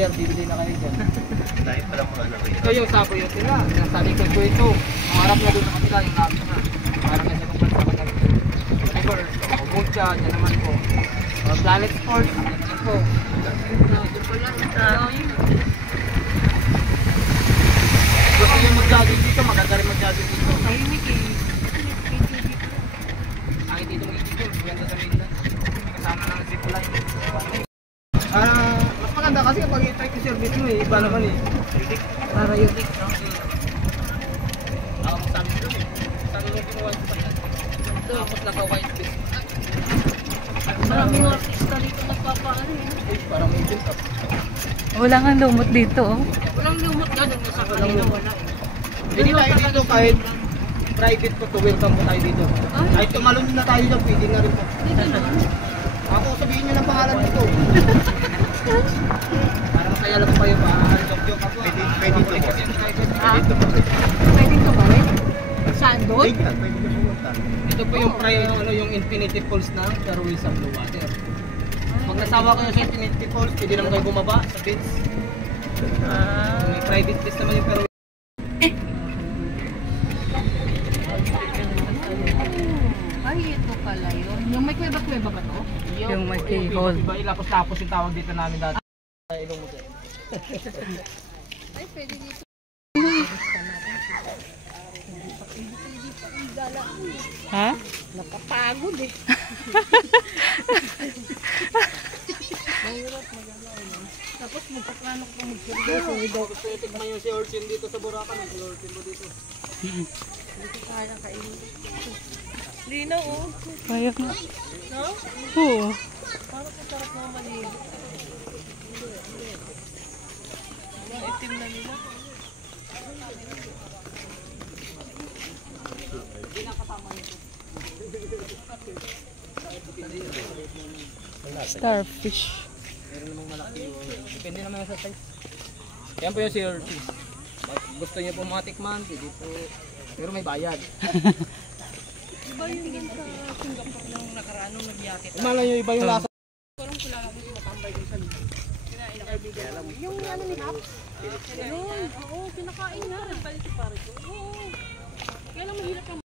sir, bibili na kayo dyan. Dahil pala mga ano. Ito yung sabo yung sila. Nasabi ko ito. Ang harap na doon na kapila yung namin na. Parang nasa kung sa kanya. Fiber, Mucha, dyan naman po. Planet Sports, dyan po. Gusto nyo mag-jogging dito, maganda rin mag-jogging dito. Tahimik eh. Ay, dito mag-jogging, maganda sa Minda. Kasama lang ang zipline. Mas maganda kasi kapag i-try ko service mo eh, iba naman eh. Para unique, no? Ako sabi ko eh. Sabi mo ginawa ko pa yan. Tapos naka-white base. Maraming artista dito nagpapaano eh. Parang may build up. Wala nga lumot dito, oh. Walang lumot ka doon sa kanina, wala eh. Hindi tayo dito kahit private po to, welcome po tayo dito. Kahit tumalon na tayo dyan, pwede nga rin po. Dito naman. Ako sabihin nyo ng pangalan dito. Parang kaya lang pa yung joke ako. Pwede ito po. Ah? Pwede ito ba rin? Saan doon? Pwede ito pumunta. Ito po yung yung Infinity Falls na Darwin sa Blue Water. Pag nasawa kayo sa Infinity Falls, pwede naman kayo bumaba sa beach. May private place naman yung pero Ay, ito pala yun. Yung may kweba-kweba ba to? Yung may keyhole. iba ilapos-lapos yung tawag dito namin dati. Ilong mo dyan. Ay, pwede dito. Ha? Napapagod eh. Mahirap magalaw. Tapos magpaplano ko mag-seryoso. Gusto nyo tignan yung si Orchin dito sa Boracay. Si Orchin mo dito. Hindi ko kaya kainin. Hindi na oh. Kaya nga. No? Oo. Parang masarap na maligo. Yung itim na nila. Starfish. Meron namang malaki yun. Depende naman sa size. Yan po yung si Orchin. Gusto niyo po matikman, pwede po. Pero may bayad. Iba yun din sa Singapore nung nakaraan nung nagyakit. Malay nyo iba yung lasa. Parang kilala ko yung matambay dun sa kaibigan. Yung ano ni Haps? Yun, oo, pinakain na. Balik si pare ko. Oo. Kaya lang mahirap yung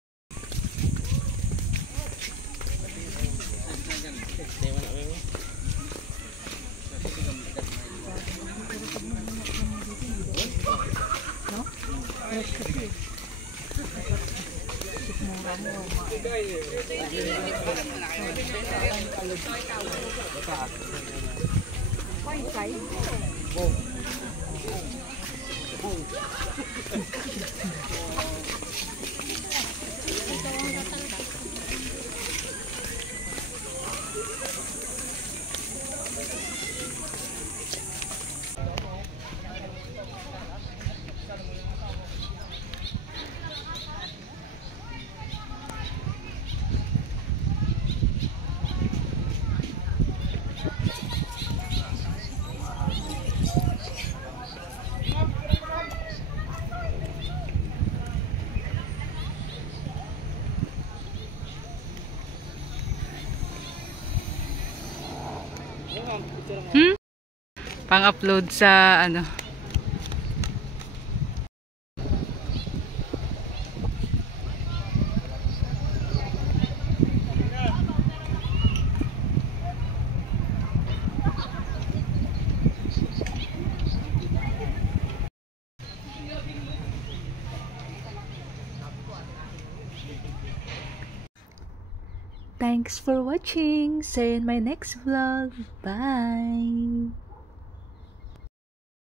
Pang-upload sa ano. Thanks for watching. See you in my next vlog. Bye.